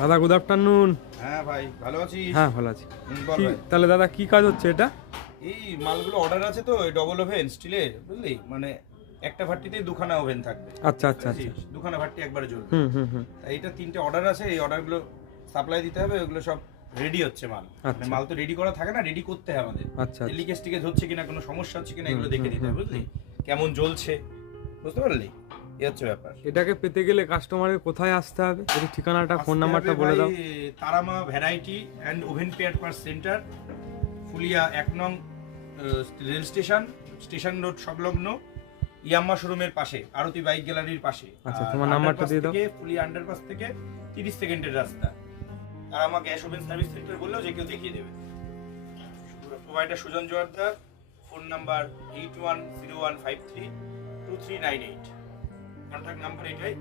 দাদা good afternoon. হ্যাঁ ভাই, ভালো আছিস? হ্যাঁ ভালো আছি। বল ভাই। তাহলে দাদা কি কাজ হচ্ছে এটা? এই মালগুলো অর্ডার আছে তো, ডবল ওভেন স্টিলের, বুঝলি? মানে একটা ভাট্টিতে দুখানা ওভেন থাকবে। আচ্ছা আচ্ছা আচ্ছা। বুঝেছিস? দুখানা ভাট্টি একবারে জ্বলবে। হুম। তাই এটা 3টে অর্ডার আছে, এই অর্ডারগুলো সাপ্লাই দিতে হবে। ওগুলো সব রেডি হচ্ছে মাল। মানে আচ্ছা। মাল তো রেডি করা থাকে না, রেডি করতে হয় আমাদের। আচ্ছা আচ্ছা। লিকেজ টিকেজ হচ্ছে কিনা, কোনো সমস্যা হচ্ছে কিনা, এগুলো দেখে দিতে হবে, বুঝলি? কেমন জ্বলছে, বুঝতে পারলি? এই হচ্ছে ব্যাপার। এটাকে পেতে গেলে কাস্টমারের কোথায় আসতে হবে? একটু ঠিকানাটা, ফোন নাম্বারটা বলে দাও। Tara Maa variety and oven pair parts centre, Phulia 1 নং রেল স্টেশন, স্টেশন রোড সংলগ্ন, ইয়াম্মা শোরুমের পাশে, আরতি বাইক গ্যালারির পাশে। আচ্ছা, তোমার নাম্বারটা দিয়ে দাও। ফুলিয়া আন্ডারপাস থেকে 30 সেকেন্ডের রাস্তা। তারামা গ্যাস ওভেন সার্ভিস সেন্টার বললেও যে কেউ দেখিয়ে দেবে। Provider Sujan Joardar, phone number 8101532398। Contact number এটাই।